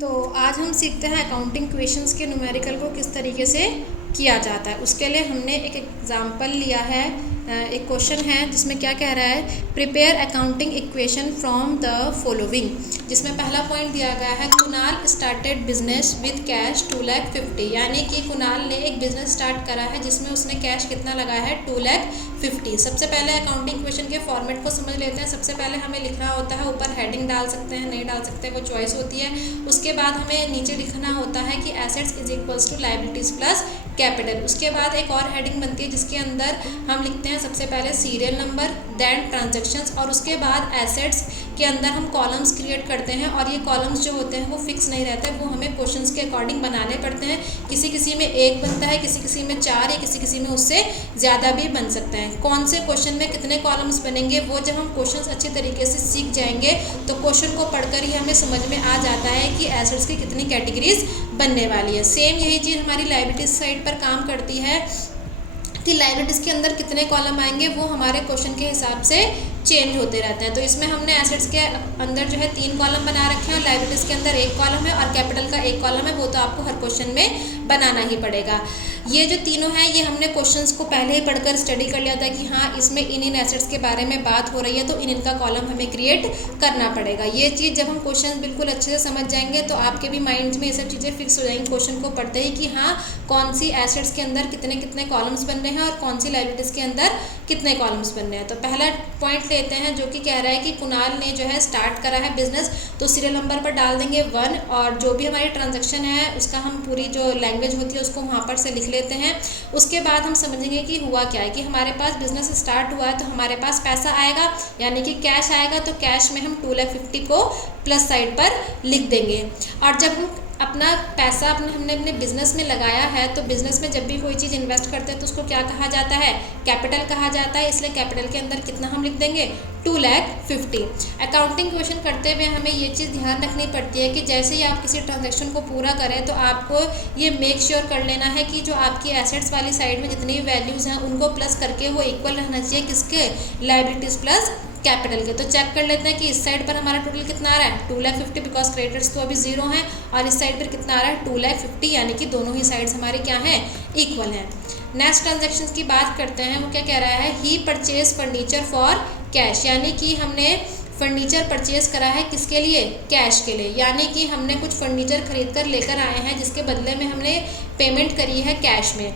तो आज हम सीखते हैं अकाउंटिंग क्वेश्चंस के न्यूमेरिकल को किस तरीके से किया जाता है। उसके लिए हमने एक एग्जांपल लिया है। एक क्वेश्चन है जिसमें क्या कह रहा है, prepare accounting equation from the following, जिसमें पहला पॉइंट दिया गया है Kunal started business with cash 2,50,000, यानी कि कुणाल ने एक बिजनेस स्टार्ट करा है जिसमें उसने कैश कितना लगाया है 2,50,000। सबसे पहले अकाउंटिंग क्वेश्चन के फॉर्मेट को समझ लेते हैं। सबसे पहले हमें लिखना होता है, ऊपर हेडिंग डाल सकते हैं नहीं डाल सकते, वो चॉइस होती है। उसके बाद हमें नीचे लिखना होता है कि assets is equals to liabilities plus capital. उसके बाद एक और हेडिंग बनती है जिसके अंदर हम लिखते हैं सबसे पहले सीरियल नंबर, देन ट्रांजैक्शंस, और उसके बाद एसेट्स के अंदर हम कॉलम्स क्रिएट करते हैं। और ये कॉलम्स जो होते हैं वो फिक्स नहीं रहते, वो हमें क्वेश्चंस के अकॉर्डिंग बनाने पड़ते हैं। किसी किसी में एक बनता है, किसी किसी में 4 या किसी किसी में उससे ज़्यादा भी बन सकते हैं। कौन से क्वेश्चन में कितने कॉलम्स बनेंगे वो जब हम क्वेश्चंस अच्छी तरीके से सीख जाएंगे तो क्वेश्चन को पढ़कर ही हमें समझ में आ जाता है कि एसेट्स की कितनी कैटेगरीज बनने वाली है। सेम यही चीज़ हमारी लायबिलिटीज साइड पर काम करती है कि लायबिलिटीज़ के अंदर कितने कॉलम आएंगे वो हमारे क्वेश्चन के हिसाब से चेंज होते रहते हैं। तो इसमें हमने एसेट्स के अंदर जो है 3 कॉलम बना रखे हैं और लायबिलिटीज़ के अंदर 1 कॉलम है और कैपिटल का 1 कॉलम है। वो तो आपको हर क्वेश्चन में बनाना ही पड़ेगा। ये जो तीनों हैं ये हमने क्वेश्चंस को पहले ही पढ़कर स्टडी कर लिया था कि हाँ इसमें इन एसेट्स के बारे में बात हो रही है तो इनका कॉलम हमें क्रिएट करना पड़ेगा। ये चीज़ जब हम क्वेश्चन बिल्कुल अच्छे से समझ जाएंगे तो आपके भी माइंड में ये सब चीज़ें फिक्स हो जाएंगी क्वेश्चन को पढ़ते ही कि हाँ कौन सी एसेट्स के अंदर कितने कितने कॉलम्स बन रहे हैं और कौन सी लायबिलिटीज़ के अंदर कितने कॉलम्स बन रहे हैं। तो पहला पॉइंट लेते हैं जो कि कह रहा है कि कुणाल ने जो है स्टार्ट करा है बिजनेस, तो सीरियल नंबर पर डाल देंगे 1 और जो भी हमारी ट्रांजैक्शन है उसका हम पूरी जो लैंग्वेज होती है उसको वहाँ पर से लिख लेते हैं। उसके बाद हम समझेंगे कि हुआ क्या है कि हमारे पास बिजनेस स्टार्ट हुआ है तो हमारे पास पैसा आएगा यानी कि कैश आएगा, तो कैश में हम 2,50,000 को प्लस साइड पर लिख देंगे। और जब हम अपना पैसा हमने अपने बिजनेस में लगाया है तो बिजनेस में जब भी कोई चीज़ इन्वेस्ट करते हैं तो उसको क्या कहा जाता है, कैपिटल कहा जाता है। इसलिए कैपिटल के अंदर कितना हम लिख देंगे 2,50,000। अकाउंटिंग क्वेश्चन करते हुए हमें ये चीज़ ध्यान रखनी पड़ती है कि जैसे ही आप किसी ट्रांजैक्शन को पूरा करें तो आपको ये मेक श्योर कर लेना है कि जो आपकी एसेट्स वाली साइड में जितनी भी वैल्यूज़ हैं उनको प्लस करके वो इक्वल रहना चाहिए किसके, लायबिलिटीज़ प्लस कैपिटल के। तो चेक कर लेते हैं कि इस साइड पर हमारा टोटल कितना आ रहा है 2,50,000 बिकॉज क्रेडिटर्स तो अभी 0 हैं और इस साइड पर कितना आ रहा है 2,50,000, यानी कि दोनों ही साइड्स हमारे क्या हैं, इक्वल हैं। नेक्स्ट ट्रांजैक्शन की बात करते हैं। वो क्या कह रहा है, ही परचेज फर्नीचर फॉर कैश, यानी कि हमने फर्नीचर परचेज करा है किसके लिए, कैश के लिए, यानी कि हमने कुछ फर्नीचर खरीद कर लेकर आए हैं जिसके बदले में हमने पेमेंट करी है कैश में।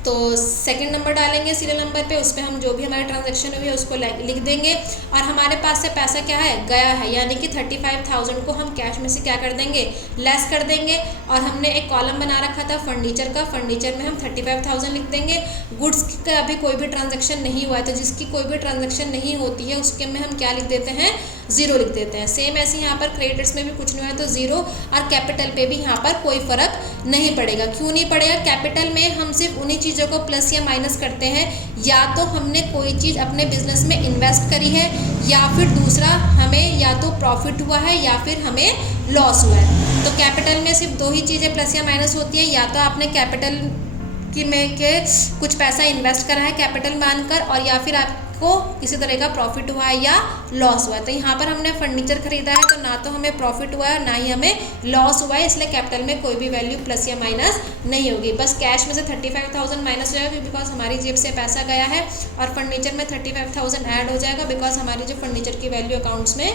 तो सेकंड नंबर डालेंगे सीरियल नंबर पे, उस पर हम जो भी हमारी ट्रांजैक्शन हुई है उसको लिख देंगे। और हमारे पास से पैसा क्या है, गया है, यानी कि 35,000 को हम कैश में से क्या कर देंगे, लेस कर देंगे। और हमने एक कॉलम बना रखा था फर्नीचर का, फर्नीचर में हम 35,000 लिख देंगे। गुड्स का अभी कोई भी ट्रांजैक्शन नहीं हुआ है तो जिसकी कोई भी ट्रांजैक्शन नहीं होती है उसके में हम क्या लिख देते हैं, 0 लिख देते हैं। सेम ऐसे यहाँ पर क्रेडिट्स में भी कुछ नहीं हुआ है तो 0, और कैपिटल पे भी यहाँ पर कोई फ़र्क नहीं पड़ेगा। क्यों नहीं पड़ेगा, कैपिटल में हम सिर्फ उन्हीं चीज़ों को प्लस या माइनस करते हैं, या तो हमने कोई चीज़ अपने बिजनेस में इन्वेस्ट करी है या फिर दूसरा हमें या तो प्रॉफिट हुआ है या फिर हमें लॉस हुआ है। तो कैपिटल में सिर्फ 2 ही चीज़ें प्लस या माइनस होती है, या तो आपने कैपिटल की में के कुछ पैसा इन्वेस्ट करा है कैपिटल मानकर, और या फिर आपको किसी तरह का प्रॉफिट हुआ है या लॉस हुआ है। तो यहाँ पर हमने फर्नीचर खरीदा है तो ना तो हमें प्रॉफिट हुआ है ना ही हमें लॉस हुआ है, इसलिए कैपिटल में कोई भी वैल्यू प्लस या माइनस नहीं होगी। बस कैश में से 35,000 माइनस हो जाएगा बिकॉज हमारी जेब से पैसा गया है, और फर्नीचर में 35,000 ऐड हो जाएगा बिकॉज हमारी जो फर्नीचर की वैल्यू अकाउंट्स में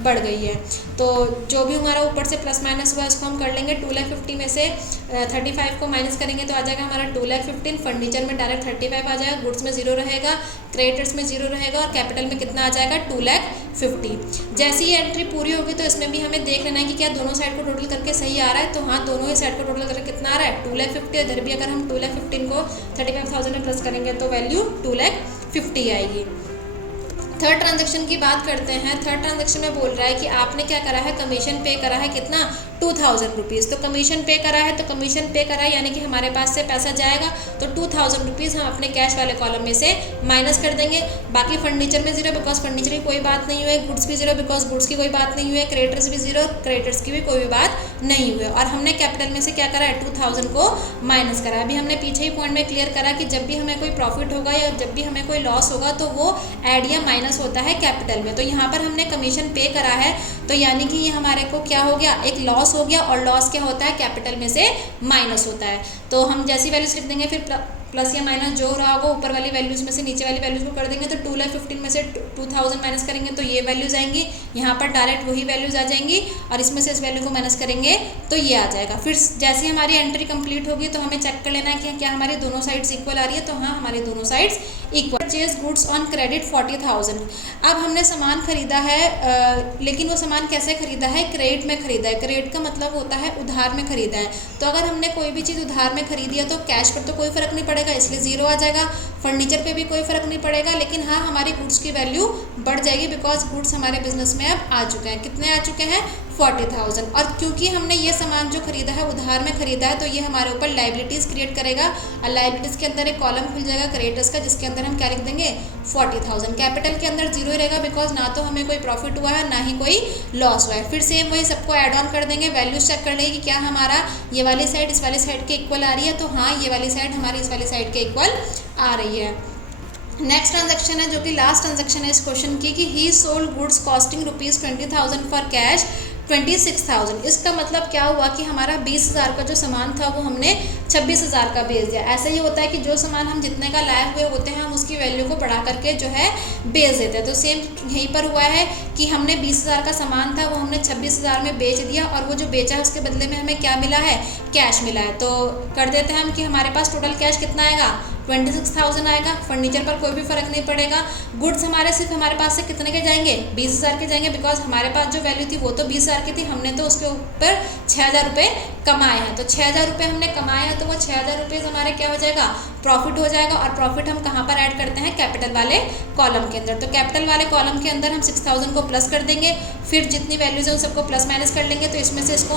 बढ़ गई है। तो जो भी हमारा ऊपर से प्लस माइनस हुआ है उसको हम कर लेंगे। 2,50,000 में से 35 को माइनस करेंगे तो आ जाएगा हमारा 2,15,000। फर्नीचर में डायरेक्ट 35 आ जाएगा, गुड्स में 0 रहेगा, क्रेडिटर्स में 0 रहेगा और कैपिटल में कितना आ जाएगा 2,50,000। जैसे ही एंट्री पूरी होगी तो इसमें भी हमें देख लेना है कि क्या दोनों साइड को टोटल करके सही आ रहा है। तो हाँ, दोनों ही साइड को टोटल करके कितना आ रहा है 2,50,000। इधर भी अगर हम 2,15,000 को 35,000 में प्लस करेंगे तो वैल्यू 2,50,000 आएगी। थर्ड ट्रांजैक्शन की बात करते हैं। थर्ड ट्रांजैक्शन में बोल रहा है कि आपने क्या करा है, कमीशन पे करा है कितना 2,000 रुपीज़। तो कमीशन पे करा है तो कमीशन पे करा है यानी कि हमारे पास से पैसा जाएगा तो 2,000 रुपीज़ हम अपने कैश वाले कॉलम में से माइनस कर देंगे। बाकी फर्नीचर में 0 बिकॉज फर्नीचर की कोई बात नहीं हुई है, गुड्स भी 0 बिकॉज गुड्स की कोई बात नहीं हुई है, क्रेडिटर्स भी 0, क्रेडिटर्स की भी कोई भी बात नहीं हुई है। और हमने कैपिटल में से क्या करा है 2,000 को माइनस करा। अभी हमने पीछे ही पॉइंट में क्लियर करा कि जब भी हमें कोई प्रॉफिट होगा या जब भी हमें कोई लॉस होगा तो वो ऐड या माइनस माइनस होता है कैपिटल में। तो यहाँ पर हमने कमीशन पे करा है, तो यानी कि ये हमारे को क्या हो गया, एक लॉस हो गया, और लॉस क्या होता है, कैपिटल में से माइनस होता है। तो हम जैसी वैल्यूज लिख देंगे, फिर प्लस या माइनस जो रहा होगा ऊपर वाली वैल्यूज में से नीचे वाली वैल्यूज को कर देंगे। तो 2,15,000 में से 2,000 माइनस करेंगे तो ये वैल्यूज आएंगी, यहाँ पर डायरेक्ट वही वैल्यूज आ जाएंगी, और इसमें से इस वैल्यू को माइनस करेंगे तो ये आ जाएगा। फिर जैसे हमारी एंट्री कंप्लीट होगी तो हमें चेक कर लेना है कि क्या हमारी दोनों साइड्स इक्वल आ रही है। तो हाँ, हमारी दोनों sides equal. Purchase goods on credit 40,000। अब हमने सामान खरीदा है, लेकिन वो सामान कैसे खरीदा है, क्रेडिट में खरीदा है। क्रेडिट का मतलब होता है उधार में खरीदा है। तो अगर हमने कोई भी चीज़ उधार में खरीदी है तो कैश पर तो कोई फर्क नहीं पड़ेगा, इसलिए जीरो आ जाएगा। फर्नीचर पे भी कोई फर्क नहीं पड़ेगा, लेकिन हाँ, हमारी गुड्स की वैल्यू बढ़ जाएगी, बिकॉज गुड्स हमारे बिजनेस में अब आ चुके हैं। कितने आ चुके हैं, 40,000। और क्योंकि हमने ये सामान जो खरीदा है उधार में खरीदा है, तो ये हमारे ऊपर लाइबिलिटीज़ क्रिएट करेगा, और लाइबिलिटीज़ के अंदर एक कॉलम खुल जाएगा क्रेडिटर्स का, जिसके अंदर हम क्या लिख देंगे, 40,000। कैपिटल के अंदर जीरो ही रहेगा, बिकॉज ना तो हमें कोई प्रॉफिट हुआ है ना ही कोई लॉस हुआ है। फिर सेम वही सबको ऐड ऑन कर देंगे, वैल्यूज चेक कर लेंगे कि क्या हमारा ये वाली साइड इस वाली साइड के इक्वल आ रही है। तो हाँ, ये वाली साइड हमारी इस वाली साइड के इक्वल आ रही है। नेक्स्ट ट्रांजैक्शन है, जो कि लास्ट ट्रांजैक्शन है इस क्वेश्चन की, कि ही sold goods costing ₹20,000 for cash 26,000। इसका मतलब क्या हुआ कि हमारा 20,000 का जो सामान था वो हमने 26,000 का बेच दिया। ऐसा ही होता है कि जो सामान हम जितने का लाए हुए होते हैं हम उसकी वैल्यू को बढ़ा करके जो है बेच देते हैं। तो सेम यहीं पर हुआ है कि हमने 20,000 का सामान था वो हमने 26,000 में बेच दिया, और वो जो बेचा है उसके बदले में हमें क्या मिला है, कैश मिला है। तो कर देते हैं हम कि हमारे पास टोटल कैश कितना आएगा, 26,000 आएगा। फर्नीचर पर कोई भी फर्क नहीं पड़ेगा। गुड्स हमारे सिर्फ हमारे पास से कितने के जाएंगे, 20,000 के जाएंगे, बिकॉज हमारे पास जो वैल्यू थी वो तो 20,000 की थी, हमने तो उसके ऊपर 6,000 रुपये कमाए हैं। तो 6,000 रुपये हमने कमाए हैं, तो वो 6,000 रुपये हमारे क्या हो जाएगा, प्रॉफिट हो जाएगा। और प्रॉफिट हम कहाँ पर ऐड करते हैं, कैपिटल वाले कॉलम के अंदर। तो कैपिटल वाले कॉलम के अंदर हम 6,000 को प्लस कर देंगे, फिर जितनी वैल्यूज है उन सबको प्लस माइनस कर लेंगे, तो इसमें से इसको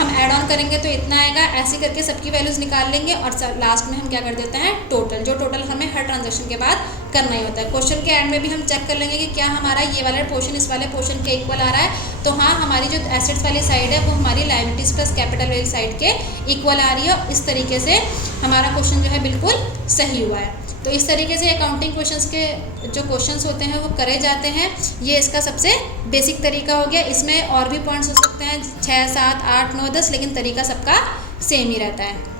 हम ऐड ऑन करेंगे तो इतना आएगा। ऐसे करके सबकी वैल्यूज निकाल लेंगे, और लास्ट में हम क्या कर देते हैं, टोटल। जो टोटल हमें हर ट्रांजेक्शन के बाद करना ही होता है। क्वेश्चन के एंड में भी हम चेक कर लेंगे कि क्या हमारा ये वाला पोर्शन इस वाले पोर्शन के इक्वल आ रहा है। तो हाँ, हमारी जो एसेट्स वाली साइड है वो हमारी लायबिलिटीज प्लस कैपिटल वाली साइड के इक्वल आ रही है। इस तरीके से हमारा क्वेश्चन जो है बिल्कुल सही हुआ है। तो इस तरीके से अकाउंटिंग क्वेश्चंस के जो क्वेश्चंस होते हैं वो करे जाते हैं। ये इसका सबसे बेसिक तरीका हो गया। इसमें और भी पॉइंट्स हो सकते हैं 6, 7, 8, 9, 10, लेकिन तरीका सबका सेम ही रहता है।